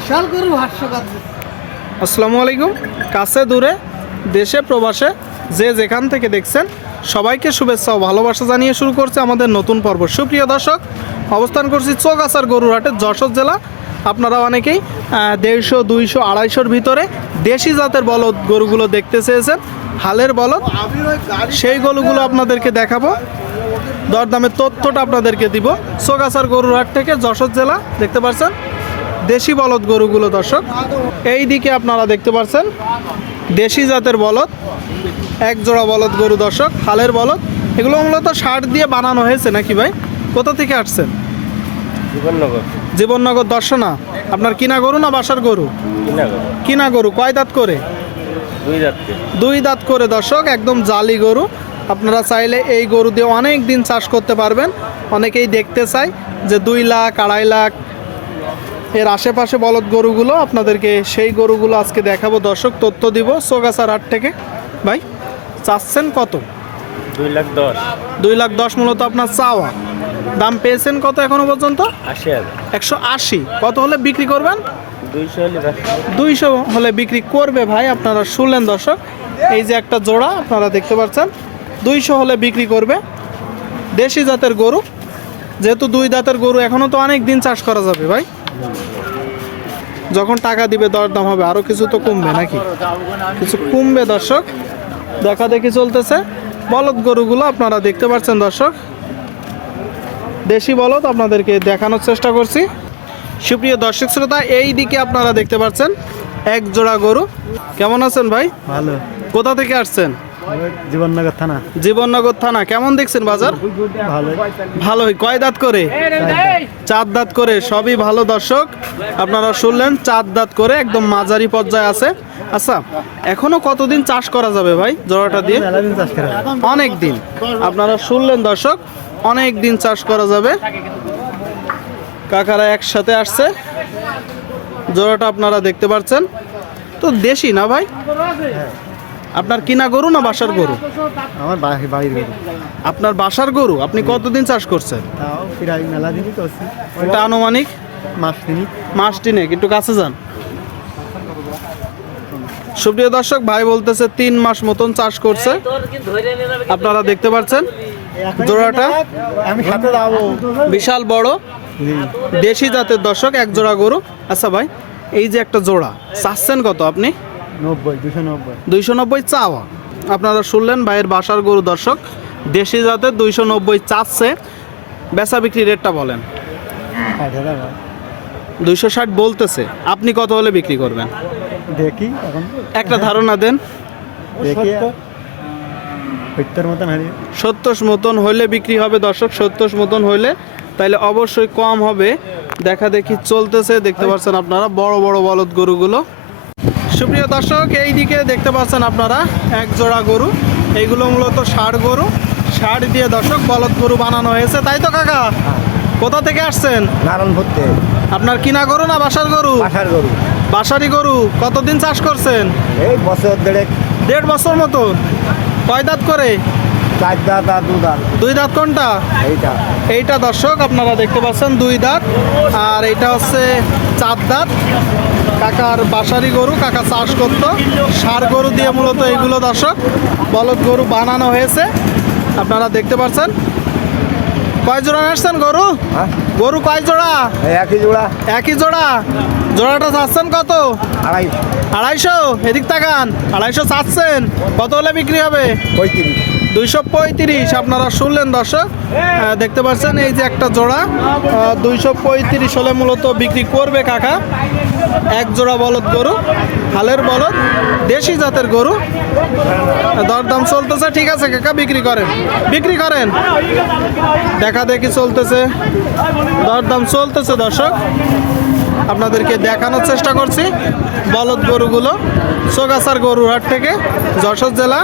বিশাল গরু আসসালামু আলাইকুম। কাছে, দূরে, দেশে, প্রবাসে, যে যেখান থেকে দেখছেন, সবাইকে শুভেচ্ছা ও ভালোবাসা জানিয়ে শুরু করছে আমাদের নতুন পর্ব। সুপ্রিয় দর্শক, অবস্থান করছি চৌগাছার গরুরহাটের যশোর জেলা। আপনারা অনেকেই দেড়শো, দুইশো, আড়াইশোর ভিতরে দেশি জাতের বলদ গরুগুলো দেখতে চেয়েছেন। হালের বলদ, সেই গরুগুলো আপনাদেরকে দেখাবো। দরদামের তথ্যটা আপনাদেরকে দিব। সোগাছার গরুর হাট থেকে যশোর জেলা, দেখতে পাচ্ছেন? দেশি বলদ গরুগুলো দর্শক। এই দিকে আপনারা দেখতে পাচ্ছেন দেশি জাতের বলদ এক জোড়া বলদ গরু দর্শক হালের বলদ। এগুলো মূলত সার দিয়ে বানানো হয়েছে নাকি ভাই? কোথা থেকে আসছেন? জীবননগর। জীবননগর দর্শনা। আপনার কিনা গরু না বাসার গরু? কিনা গরু। কয় দাঁত করে। দুই দাঁত করে দর্শক একদম জালি গরু। আপনারা চাইলে এই গরু দিয়ে অনেক দিন চাষ করতে পারবেন। অনেকেই দেখতে চায় যে দুই লাখ আড়াই লাখ এর আশেপাশে বলদ গরুগুলো আপনাদেরকে সেই গরুগুলো আজকে দেখাবো। দর্শক তথ্য দিব সোগাছার হাট থেকে। ভাই চাচ্ছেন কত? দুই লাখ দশ। দুই লাখ দশ মূলত আপনার চাওয়া। দাম পেয়েছেন কত এখনও পর্যন্ত? একশো আশি। কত হলে বিক্রি করবেন? দুইশো হলে বিক্রি করবে ভাই আপনারা শুনলেন দর্শক। এই যে একটা জোড়া আপনারা দেখতে পাচ্ছেন। দুইশো হলে বিক্রি করবে দেশি জাতের গরু। যেহেতু দুই দাঁতের গরু এখনও তো অনেক দিন চাষ করা যাবে ভাই। যখন টাকা দিবে দরদাম হবে আরও কিছু তো কমবে নাকি? কিছু কমবে দর্শক। দেখা দেখি চলতেছে। বলদ গরুগুলো আপনারা দেখতে পাচ্ছেন দর্শক। দেশি বলদ আপনাদেরকে দেখানোর চেষ্টা করছি। সুপ্রিয় দর্শক শ্রোতা এই দিকে আপনারা দেখতে পাচ্ছেন এক জোড়া গরু। কেমন আছেন ভাই? ভালো। কোথা থেকে আসছেন? জীবননগর থানা। জীবননগর থানা কেমন দেখছেন বাজার? ভালো ভালোই। কয় দাঁত করে? চার দাঁত করে সবই ভালো দর্শক। আপনারা শুনলেন চার দাঁত করে একদম মাঝারি পর্যায়ে আছে। আচ্ছা এখনও কতদিন চাষ করা যাবে ভাই জোড়াটা দিয়ে? অনেক দিন। আপনারা শুনলেন দর্শক অনেক দিন চাষ করা যাবে। কাকারা একসাথে আসছে। জোড়াটা আপনারা দেখতে পাচ্ছেন তো দেশি না ভাই? আপনার কিনা গরু না বাসার গরু? আমার বাড়ির গরু। আপনার বাসার গরু? আপনি কতদিন চাষ করছেন? তাও প্রায় মেলাদিনই করছি। এটা আনুমানিক? মাস তিনিক। মাস তিনেক। একটু কাছে যান। সুপ্রিয় দর্শক ভাই বলতেছে তিন মাস মতন চাষ করছে। আপনারা দেখতে পাচ্ছেন জোড়াটা? আমি সাথে যাব। বিশাল বড়। দেশি জাতের দর্শক এক জোড়া গরু। আচ্ছা ভাই এই যে একটা জোড়া চাচ্ছেন কত আপনি? দুইশো নব্বই চাওয়া। আপনারা শুনলেন ভাইয়ের বাসার গরু দর্শক দেশি জাতের দুইশো নব্বই চাচ্ছে। বেচা বিক্রি রেটটা বলেন। দুইশো ষাট বলতেছে। আপনি কত হলে বিক্রি করবেন? দেখি এখন। একটা ধারণা দেন। দেখি। সত্তর মতন হারিয়ে সত্তর মতন হইলে বিক্রি হবে দর্শক সত্তর মতন হইলে তাইলে অবশ্যই কম হবে। দেখা দেখি চলতেছে দেখতে পাচ্ছেন আপনারা। বড় বড় বলদ গরুগুলো। সুপ্রিয় দর্শক এই দিকে দেখতে পাচ্ছেন আপনারা এক জোড়া গরু। এইগুলো মূলত ষাড় গরু। ষাড় দিয়ে দর্শক বলদ গরু বানানো হয়েছে। তাই তো কাকা? কোথা থেকে আসছেন? নারায়ণ ভর্তি আপনার কিনা গরু না বাসার গরু? পাশার গরু। বাসারি গরু। কতদিন চাষ করছেন? এই বছর দেড়েক। দেড় বছর মতো। কয় দাঁত করে? চার দাঁত আর দু দাঁত। দুই দাঁত কোনটা? এইটা। এইটা দর্শক আপনারা দেখতে পাচ্ছেন দুই দাঁত। আর এইটা হচ্ছে চার দাঁত। কাকার বাসারি গরু কাকা চাষ করতো। সার গরু দিয়ে মূলত এগুলো দর্শক বলদ গরু বানানো হয়েছে। আপনারা দেখতে পাচ্ছেন। কয় জোড়া আসছেন গরু? হ্যাঁ। গরু কয় জোড়া? একই জোড়া। একই জোড়া। জোড়াটা চাচ্ছেন কত? আড়াই আড়াইশো? এদিক তাকান। আড়াইশো চাচ্ছেন। কত হলে বিক্রি হবে? পঁয়ত্রিশ। দুইশো পঁয়ত্রিশ, আপনারা শুনলেন দর্শক দেখতে পাচ্ছেন এই যে একটা জোড়া দুইশো পঁয়ত্রিশ হলে মূলত বিক্রি করবে কাকা। এক জোড়া বলদ গরু, হালের বলদ, দেশি জাতের গরু। দরদাম চলতেছে, ঠিক আছে কাকা, বিক্রি করেন বিক্রি করেন। দেখা দেখি চলতেছে, দরদাম চলতেছে দর্শক। আপনাদেরকে দেখানোর চেষ্টা করছি বলদ গরুগুলো সোগাছার গরুহাট থেকে, যশোর জেলা।